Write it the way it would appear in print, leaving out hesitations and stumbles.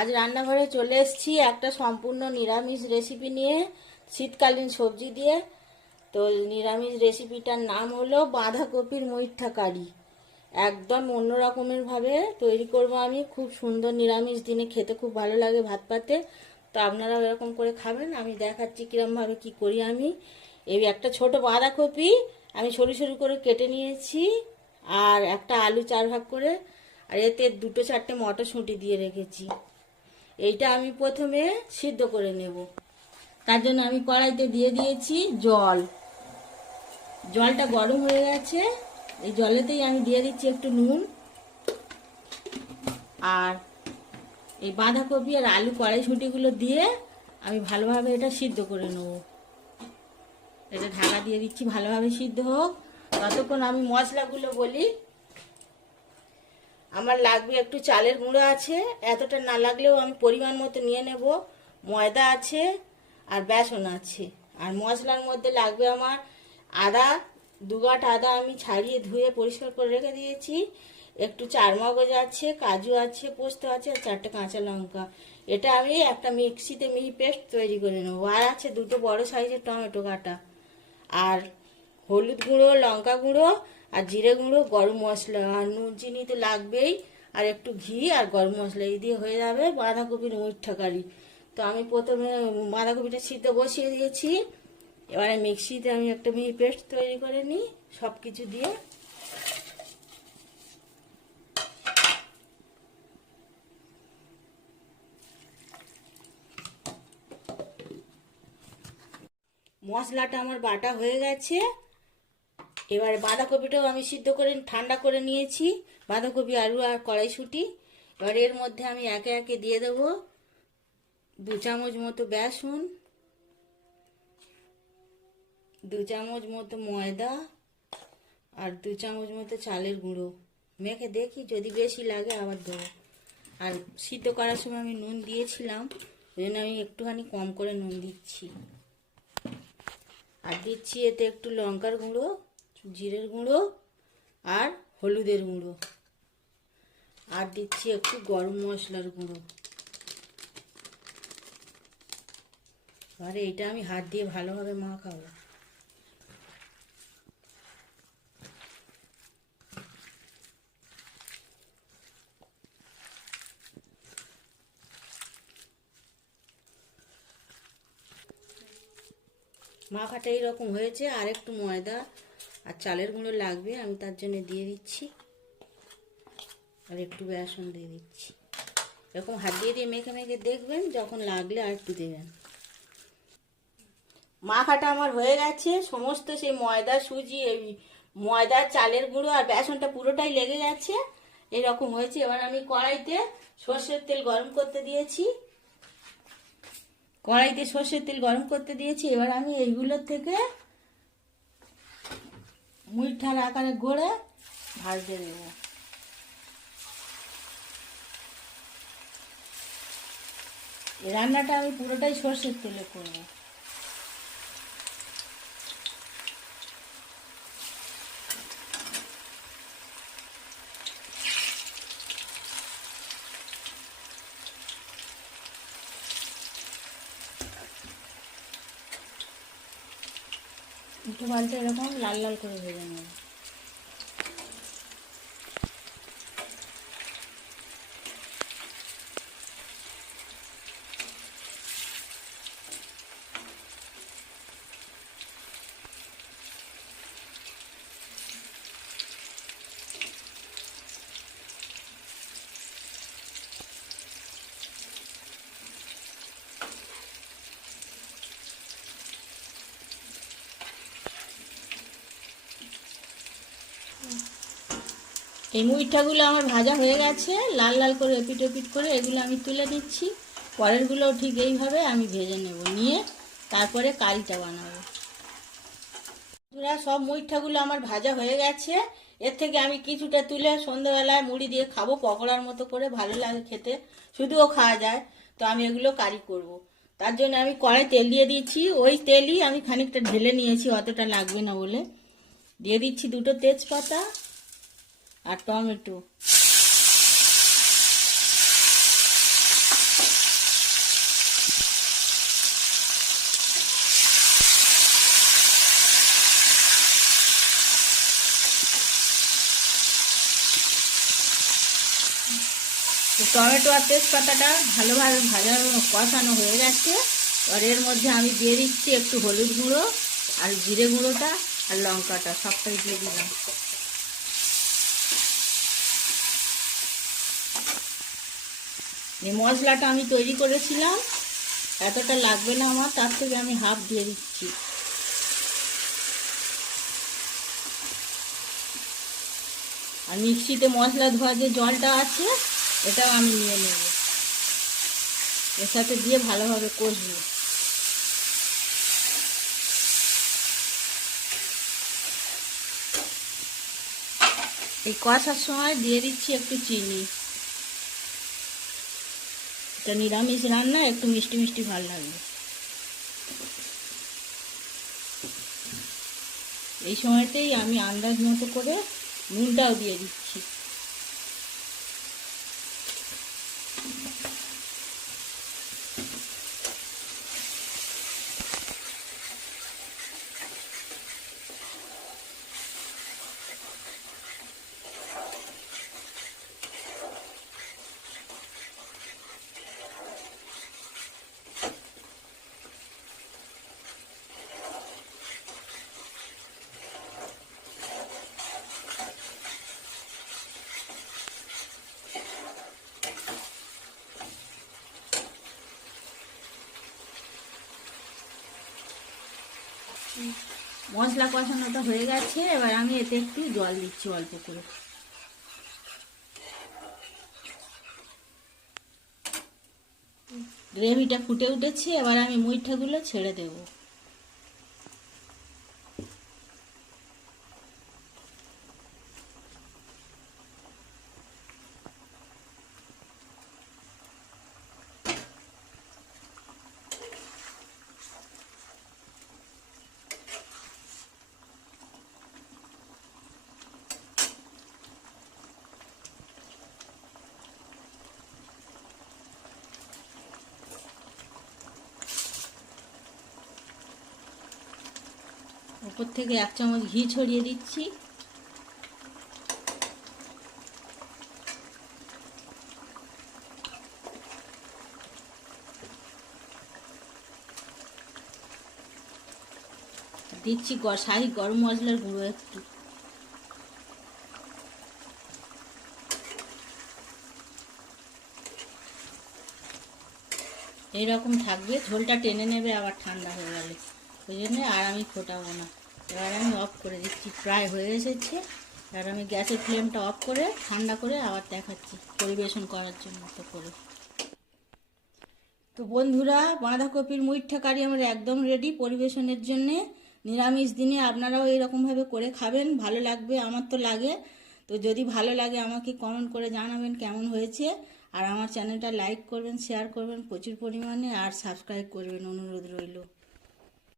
আজ রান্নাঘরে চলে এসেছি একটা সম্পূর্ণ নিরামিষ রেসিপি নিয়ে, শীতকালীন সবজি দিয়ে। তো নিরামিষ রেসিপিটার নাম হলো বাঁধাকপির মুইঠা কারি। একদম অন্য রকমের ভাবে তৈরি করব আমি। খুব সুন্দর, নিরামিষ দিনে খেতে খুব ভালো লাগে ভাত পাতে। তো আপনারাও এরকম করে খাবেন। আমি দেখাচ্ছি কিরমভাবে কি করি আমি। এই একটা ছোট বাঁধাকপি আমি সরু সরু করে কেটে নিয়েছি, আর একটা আলু 4 ভাগ করে, আর এতে 2-4টে মটরশুঁটি দিয়ে রেখেছি। এইটা আমি প্রথমে সিদ্ধ করে নেব। তার জন্য আমি কড়াইতে দিয়ে দিয়েছি জল। জলটা গরম হয়ে গেছে, এই জলেতেই আমি দিয়ে দিচ্ছি একটু নুন, আর এই বাঁধাকপি আর আলু কড়াইশুঁটিগুলো দিয়ে আমি ভালোভাবে এটা সিদ্ধ করে নেব। এটা ঢাকা দিয়ে দিচ্ছি, ভালোভাবে সিদ্ধ হোক। ততক্ষণ আমি মশলাগুলো বলি। আমার লাগবে একটু চালের গুঁড়ো আছে, এতটা না লাগলেও আমি পরিমাণ মতো নিয়ে নেব। ময়দা আছে আর বেসন আছে। আর মশলার মধ্যে লাগবে আমার আদা, 2 গাঁট আদা আমি ছাড়িয়ে ধুয়ে পরিষ্কার করে রেখে দিয়েছি। একটু চারমগজ আছে, কাজু আছে, পোস্ত আছে, আর 4টে কাঁচা লঙ্কা। এটা আমি একটা মিক্সিতে মিহি পেস্ট তৈরি করে নেবো। আর আছে 2টো বড় সাইজের টমেটো কাটা, আর হলুদ গুঁড়ো, লঙ্কা গুঁড়ো, আর জিরে গুঁড়ো, গরম মশলা, আর নুন চিনি তো লাগবেই, আর একটু ঘি আর গরম মশলা। এই দিয়ে হয়ে যাবে বাঁধাকপির মুইঠা কারি। তো আমি প্রথমে বাঁধাকপিটা সিদ্ধ বসিয়ে দিয়েছি। এবারে মিক্সিতে আমি একটা মিহি পেস্ট তৈরি করে নিই সব কিছু দিয়ে। মশলাটা আমার বাটা হয়ে গেছে। এবারে বাঁধাকপিটাও আমি সিদ্ধ করে ঠান্ডা করে নিয়েছি, বাঁধাকপি, আলু আর কড়াইশুঁটি। এবার এর মধ্যে আমি একে একে দিয়ে দেবো 2 চামচ মতো বেসন, 2 চামচ মতো ময়দা, আর 2 চামচ মতো চালের গুঁড়ো। মেখে দেখি, যদি বেশি লাগে আবার দেবো। আর সিদ্ধ করার সময় আমি নুন দিয়েছিলাম, ওই জন্য আমি একটুখানি কম করে নুন দিচ্ছি। আর দিচ্ছি এতে একটু লঙ্কার গুঁড়ো, জিরের গুঁড়ো, আর হলুদের গুঁড়ো, আর দিচ্ছি একটু গরম মশলার গুঁড়ো। আর এইটা আমি হাত দিয়ে ভালোভাবে মাখাবো। মাখাটা এইরকম হয়েছে। আর একটু ময়দা আর চালের গুঁড়ো লাগবে, আমি তার জন্য দিয়ে দিচ্ছি। আর একটু বেসন দিয়ে দিচ্ছি। এরকম হাত দিয়ে দিয়ে মেখে মেখে দেখবেন, যখন লাগলে আর একটু দেবেন। মাখাটা আমার হয়ে গেছে। সমস্ত সেই ময়দা, সুজি, এই ময়দা, চালের গুঁড়ো আর বেসনটা পুরোটাই লেগে গেছে। এরকম হয়েছে। এবার আমি কড়াইতে সর্ষের তেল গরম করতে দিয়েছি। এবার আমি এইগুলোর থেকে মুইঠার আকারে গড়ে ভাজতে দেবো। এই রান্নাটা আমি পুরোটাই সর্ষের তেলে করব। একটু পাল্টে এরকম লাল লাল করে ভেজে নেব। এই মুইঠাগুলো আমার ভাজা হয়ে গেছে, লাল লাল করে এপিট এপিট করে। এগুলো আমি তুলে নিচ্ছি। পরেরগুলোও ঠিক এইভাবে আমি ভেজে নেব, নিয়ে তারপরে কারিটা বানাবো। সব মুইঠাগুলো আমার ভাজা হয়ে গেছে। এর থেকে আমি কিছুটা তুলে সন্ধ্যাবেলায় মুড়ি দিয়ে খাবো, পকোড়ার মতো করে। ভালো লাগে খেতে, শুধুও খাওয়া যায়। তো আমি এগুলো কারি করব। তার জন্য আমি কড়াই তেল দিয়ে দিচ্ছি। ওই তেলই আমি খানিকটা ঢেলে নিয়েছি, অতটা লাগবে না বলে। দিয়ে দিচ্ছি 2টো তেজপাতা আর টমেটো। টমেটো আর তেজপাতাটা ভালোভাবে কষানো হয়ে গেছে। আর এর মধ্যে আমি দিয়ে দিচ্ছি একটু হলুদ গুঁড়ো আর জিরে গুঁড়োটা আর লঙ্কাটা সবটাই দিয়ে দিলাম। এই মশলাটা আমি তৈরি করেছিলাম, এতটা লাগবে না আমার, তার থেকে আমি হাফ দিয়ে দিচ্ছি। আর মিক্সিতে মশলা ধোয়া যে জলটা আছে এটাও আমি নিয়ে নেব, এর সাথে দিয়ে ভালোভাবে কষবো। এই কষার সময় দিয়ে দিচ্ছি একটু চিনি। এটা নিরামিষ রান্না, একটু মিষ্টি মিষ্টি ভালো লাগবে। এই সময়তেই আমি আন্দাজ মতো করে নুনটাও দিয়ে দিচ্ছি। মশলা কষানোটা হয়ে গেছে, এবার আমি এতে একটু জল দিচ্ছি অল্প করে। গ্রেভিটা ফুটে উঠেছে, এবার আমি মুইঠাগুলো ছেড়ে দেব। উপর থেকে 1 চামচ ঘি ছড়িয়ে দিচ্ছি। দিচ্ছি শাহি গরম মশলার গুঁড়ো একটু। এইরকম থাকবে, ঝোলটা টেনে নেবে আবার ঠান্ডা হয়ে গেলে, ওই জন্য আর আমি ফোটাবো না। এবার আমি অফ করে দিচ্ছি, প্রায় হয়ে এসেছে। এবার আমি গ্যাসের ফ্লেমটা অফ করে ঠান্ডা করে আবার দেখাচ্ছি পরিবেশন করার জন্য। তো বন্ধুরা, বাঁধাকপির মুইঠা কারি আমার একদম রেডি পরিবেশনের জন্যে। নিরামিষ দিনে আপনারাও এইরকমভাবে করে খাবেন, ভালো লাগবে, আমার তো লাগে। তো যদি ভালো লাগে আমাকে কমেন্ট করে জানাবেন কেমন হয়েছে। আর আমার চ্যানেলটা লাইক করবেন, শেয়ার করবেন প্রচুর পরিমাণে, আর সাবস্ক্রাইব করবেন, অনুরোধ রইল।